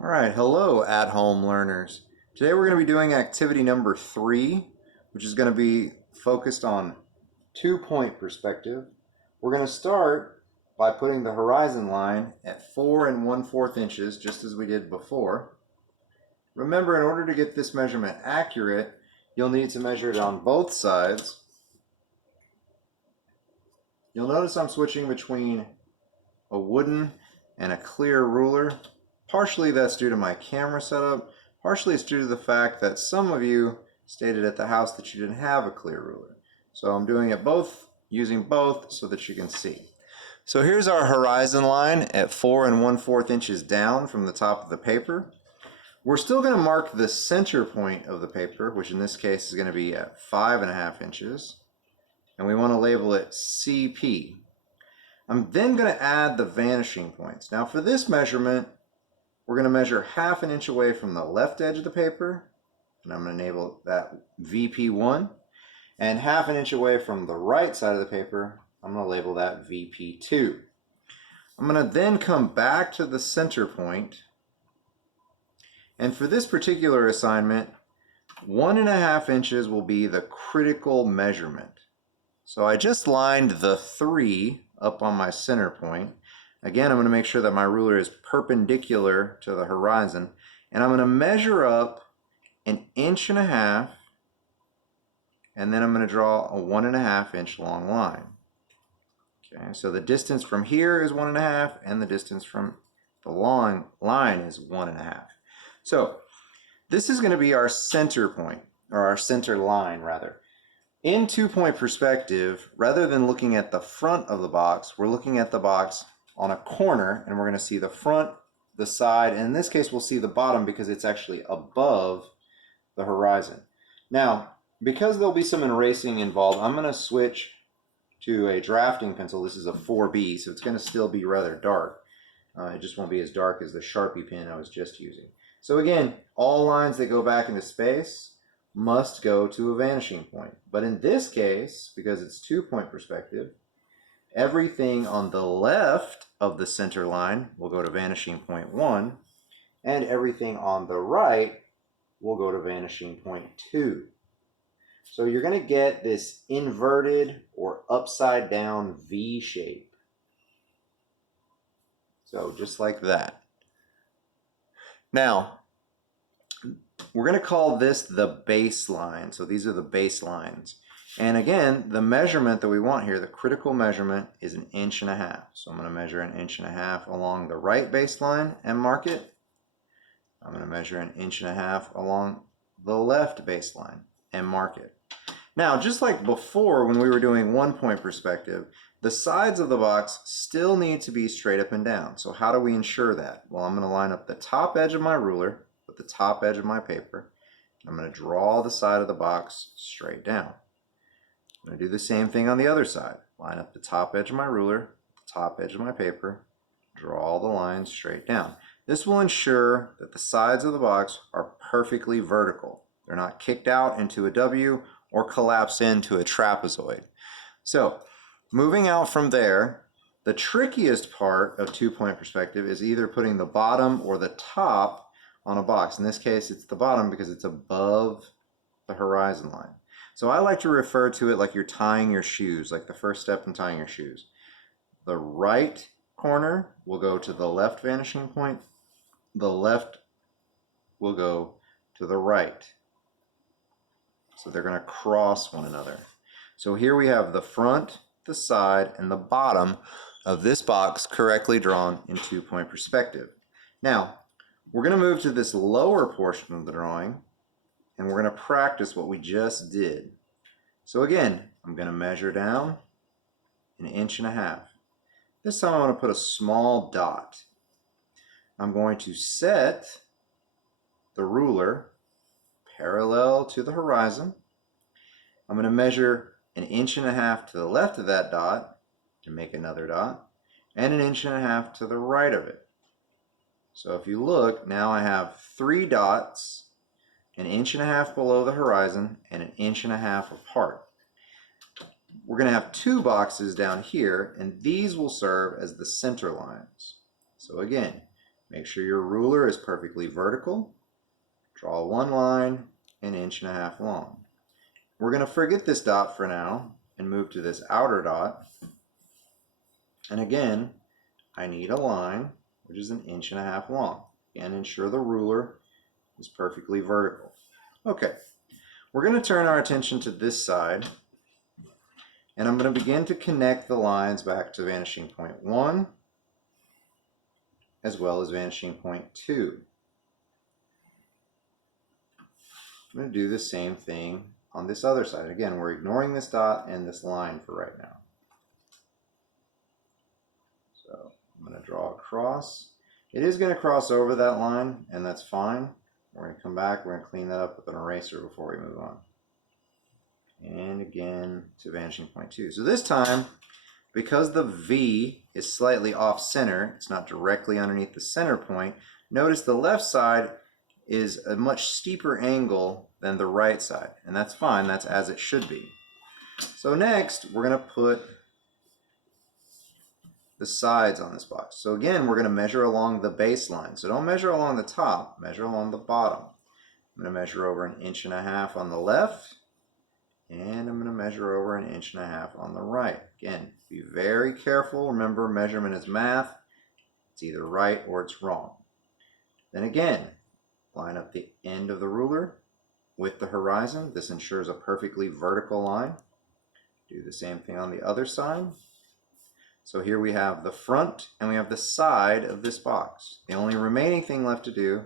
All right, hello at-home learners. Today we're going to be doing activity number 3, which is going to be focused on 2-point perspective. We're going to start by putting the horizon line at 4 1/4 inches, just as we did before. Remember, in order to get this measurement accurate, you'll need to measure it on both sides. You'll notice I'm switching between a wooden and a clear ruler. Partially that's due to my camera setup, partially it's due to the fact that some of you stated at the house that you didn't have a clear ruler. So I'm doing it both, using both so that you can see. So here's our horizon line at 4 1/4 inches down from the top of the paper. We're still going to mark the center point of the paper, which in this case is going to be at 5 1/2 inches. And we want to label it CP. I'm then going to add the vanishing points. Now for this measurement, we're going to measure 1/2 inch away from the left edge of the paper, and I'm going to label that VP1, and 1/2 inch away from the right side of the paper, I'm going to label that VP2. I'm going to then come back to the center point, and for this particular assignment, 1 1/2 inches will be the critical measurement. So I just lined the 3 up on my center point. Again, I'm going to make sure that my ruler is perpendicular to the horizon, and I'm going to measure up 1 1/2 inches, and then I'm going to draw a 1 1/2 inch long line. Okay, so the distance from here is 1 1/2, and the distance from the long line is 1 1/2. So this is going to be our center point, or our center line rather. In 2-point perspective, rather than looking at the front of the box, we're looking at the box on a corner, and we're going to see the front, the side, and in this case we'll see the bottom because it's actually above the horizon. Now, because there'll be some erasing involved, I'm going to switch to a drafting pencil. This is a 4B, so it's going to still be rather dark. It just won't be as dark as the Sharpie pen I was just using. So again, all lines that go back into space must go to a vanishing point. But in this case, because it's 2-point perspective, everything on the left of the center line will go to vanishing point 1, and everything on the right will go to vanishing point 2. So you're going to get this inverted or upside down V shape. So just like that. Now, we're going to call this the baseline. So these are the baselines. And again, the measurement that we want here, the critical measurement, is 1 1/2 inches. So I'm going to measure 1 1/2 inches along the right baseline and mark it. I'm going to measure 1 1/2 inches along the left baseline and mark it. Now, just like before when we were doing 1-point perspective, the sides of the box still need to be straight up and down. So how do we ensure that? Well, I'm going to line up the top edge of my ruler with the top edge of my paper. I'm going to draw the side of the box straight down. I'm going to do the same thing on the other side. Line up the top edge of my ruler, the top edge of my paper, draw the lines straight down. This will ensure that the sides of the box are perfectly vertical. They're not kicked out into a W or collapse into a trapezoid. So, moving out from there, the trickiest part of 2-point perspective is either putting the bottom or the top on a box. In this case, it's the bottom because it's above the horizon line. So I like to refer to it like you're tying your shoes, like the first step in tying your shoes. The right corner will go to the left vanishing point. The left will go to the right. So they're going to cross one another. So here we have the front, the side, and the bottom of this box correctly drawn in 2-point perspective. Now, we're going to move to this lower portion of the drawing, and we're going to practice what we just did. So again, I'm going to measure down 1 1/2 inches. This time I'm going to put a small dot. I'm going to set the ruler parallel to the horizon. I'm going to measure 1 1/2 inches to the left of that dot to make another dot, and 1 1/2 inches to the right of it. So if you look, now I have 3 dots 1 1/2 inches below the horizon and 1 1/2 inches apart. We're going to have 2 boxes down here, and these will serve as the center lines. So again, Make sure your ruler is perfectly vertical. Draw one line 1.5 inches long. We're going to forget this dot for now and move to this outer dot. And again, I need a line which is 1.5 inches long. Again, ensure the ruler is perfectly vertical. Okay, we're going to turn our attention to this side, and I'm going to begin to connect the lines back to vanishing point 1 as well as vanishing point 2. I'm going to do the same thing on this other side. Again, we're ignoring this dot and this line for right now. So I'm going to draw a cross. It is going to cross over that line, and that's fine. We're going to come back, we're going to clean that up with an eraser before we move on. And again to vanishing point 2. So this time, because the V is slightly off center, it's not directly underneath the center point, notice the left side is a much steeper angle than the right side, and that's fine, that's as it should be. So next, we're going to put the sides on this box. So again, we're going to measure along the baseline. So don't measure along the top, measure along the bottom. I'm going to measure over 1.5 inches on the left, and I'm going to measure over 1.5 inches on the right. Again, be very careful. Remember, measurement is math. It's either right or it's wrong. Then again, line up the end of the ruler with the horizon. This ensures a perfectly vertical line. Do the same thing on the other side. So here we have the front and we have the side of this box. The only remaining thing left to do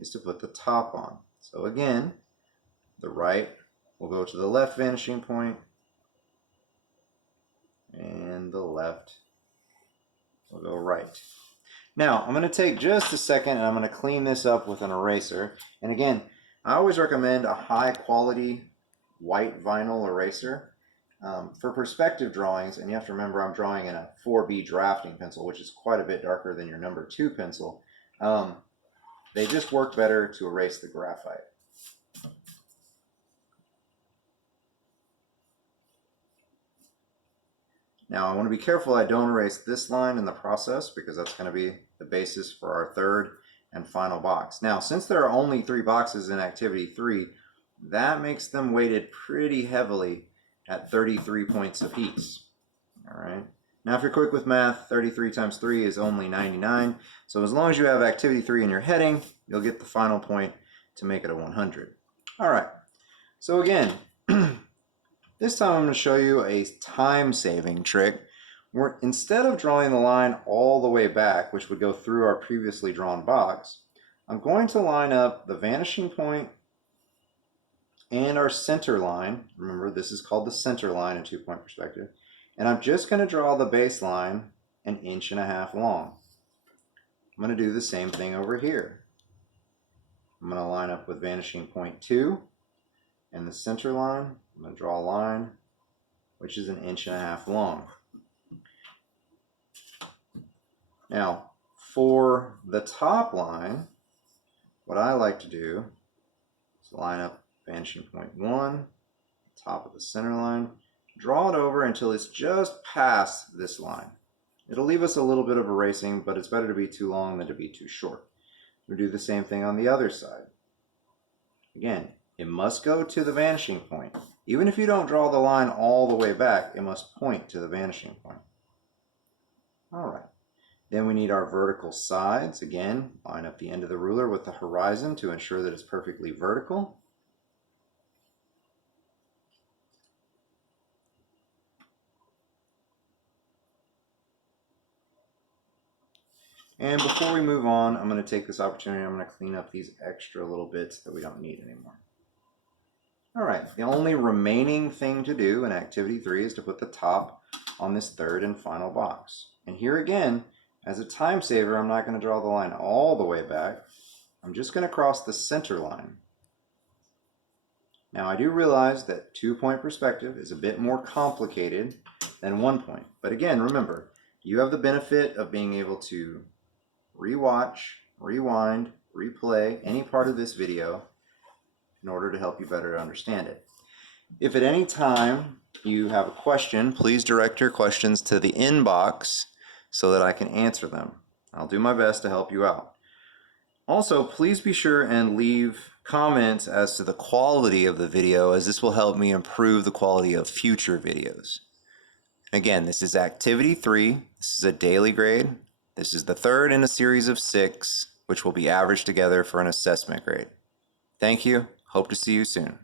is to put the top on. So again, the right will go to the left vanishing point, and the left will go right. Now, I'm going to take just a second and I'm going to clean this up with an eraser. And again, I always recommend a high quality white vinyl eraser for perspective drawings. And you have to remember, I'm drawing in a 4B drafting pencil, which is quite a bit darker than your number 2 pencil. They just work better to erase the graphite. Now I want to be careful I don't erase this line in the process, because that's going to be the basis for our third and final box. Now, since there are only 3 boxes in activity 3, that makes them weighted pretty heavily at 33 points apiece. All right. Now, if you're quick with math, 33 times 3 is only 99. So as long as you have activity 3 in your heading, you'll get the final point to make it a 100. All right. So again, this time I'm going to show you a time-saving trick where instead of drawing the line all the way back, which would go through our previously drawn box, I'm going to line up the vanishing point and our center line. Remember, this is called the center line in 2-point perspective. And I'm just going to draw the baseline 1.5 inches long. I'm going to do the same thing over here. I'm going to line up with vanishing point 2 and the center line. I'm going to draw a line which is 1.5 inches long. Now, for the top line, what I like to do is line up vanishing point 1, top of the center line, draw it over until it's just past this line. It'll leave us a little bit of erasing, but it's better to be too long than to be too short. We'll do the same thing on the other side. Again, it must go to the vanishing point. Even if you don't draw the line all the way back, it must point to the vanishing point. All right. Then we need our vertical sides. Again, line up the end of the ruler with the horizon to ensure that it's perfectly vertical. And before we move on, I'm going to take this opportunity, I'm going to clean up these extra little bits that we don't need anymore. All right, the only remaining thing to do in activity 3 is to put the top on this third and final box. And here again, as a time saver, I'm not going to draw the line all the way back. I'm just going to cross the center line. Now, I do realize that 2-point perspective is a bit more complicated than 1-point. But again, remember, you have the benefit of being able to rewatch, rewind, replay any part of this video in order to help you better understand it. If at any time you have a question, please direct your questions to the inbox so that I can answer them. I'll do my best to help you out. Also, please be sure and leave comments as to the quality of the video, as this will help me improve the quality of future videos. Again, this is activity 3. This is a daily grade. This is the third in a series of 6, which will be averaged together for an assessment grade. Thank you. Hope to see you soon.